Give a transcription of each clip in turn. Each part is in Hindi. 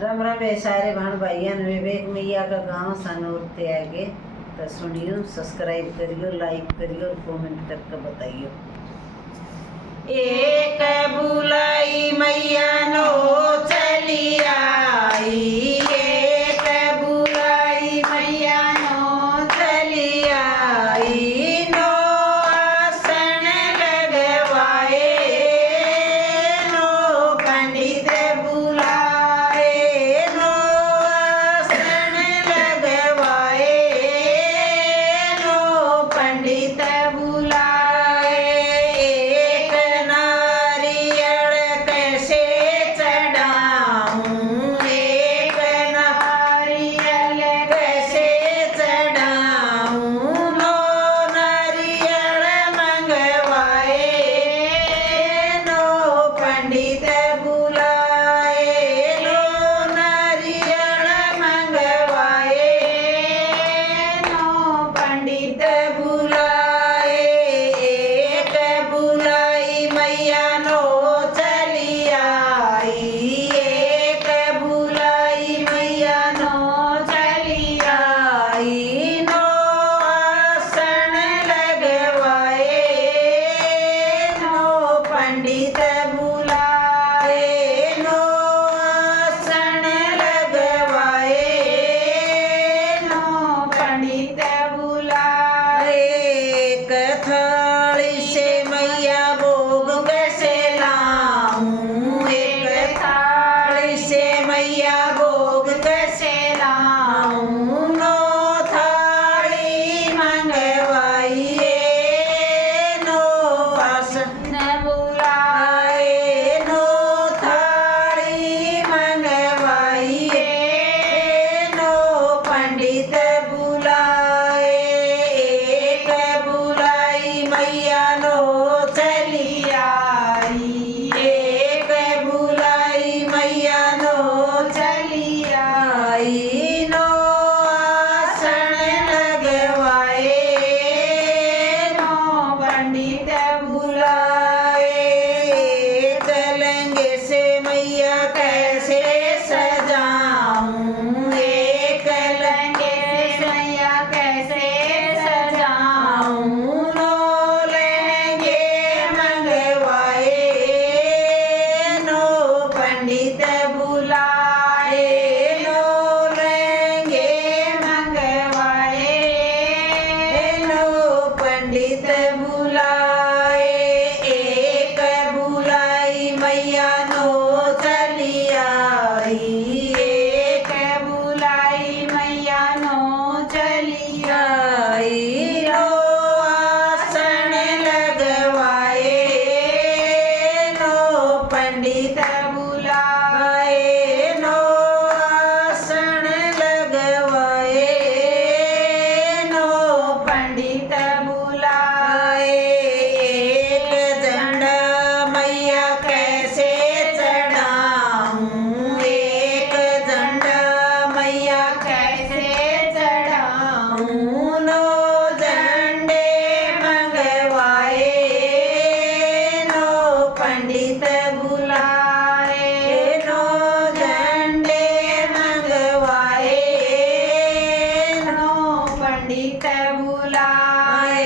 राम राम है सारे भाण भाइयों विवेक मैया का गाँव सनौर ते आगे तो सुनियो, सब्सक्राइब करियो, लाइक करियो और कमेंट करके बताइयो। एक बुलाई मैया नो चली आई, एक बुलाई मैया नो चली आई, नो आसन लगवाए, नो पंडित बुलाए, नो आसन लगवाए, नो पंडित बुलाए। एक नारियल कैसे चढ़ाऊं, एक नारियल कैसे चढ़ाऊं, नो नारियल मंगवाए, नो पंडित बुलाए, नो नारियल मंगवाए, नो पंडित बुलाए। एक बुलाई मैया नो चली आई, एक बुलाई मैया नो चली आई, नो आसन लगवाए, नो पंडित बुलाए, नो आसन लगवाए, नो पंडित बुलाए। एक थाली से मैया भोग कैसे लाऊं, एक थाली से मैया भोग कैसे लाऊं, नो थाली मंगवाइए, नो आसन बुलाए, नो थाली मंगवाइए, नो पंडित बुलाए। एक बुलाई मैया नो चली आई, एक बुलाई मैया नो चली आई, नो आसन लगवाए, नो पंडित बुलाए। कलंगे से मैया कैसे सजाऊं, एक लंगे से मैया कैसे सजाऊं, नो लहंगे मंगवाए, नो पंडित बुलाए, नो लहंगे मंगवाए, नो पंडित बुलाए। एक बुलाई मैया नो चली आई, एक बुलाई मैया नो चली आई, नो आसन लगवाए, नो पंडित बुलाए, नो आसन लगवाए, नो पंडित बुलाए। एक झंडा मैया कैसे चढ़ाऊं, एक झंडा मैया कैसे चढ़ाऊं, नो झंडे मंगवाए, नो पंडित बुलाए, नो झंडे मंगवाए, नो पंडित बुलाए।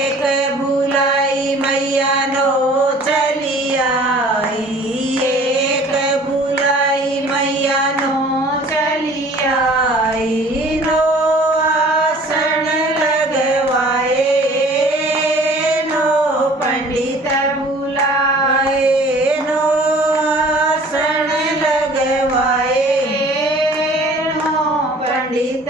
एक बुलाई मैया नो चली आई, एक बुलाई मैया नो चली आई, नो आसन लगवाए, नो पंडित बुलाए, नो आसन लगवाए, नो पंडित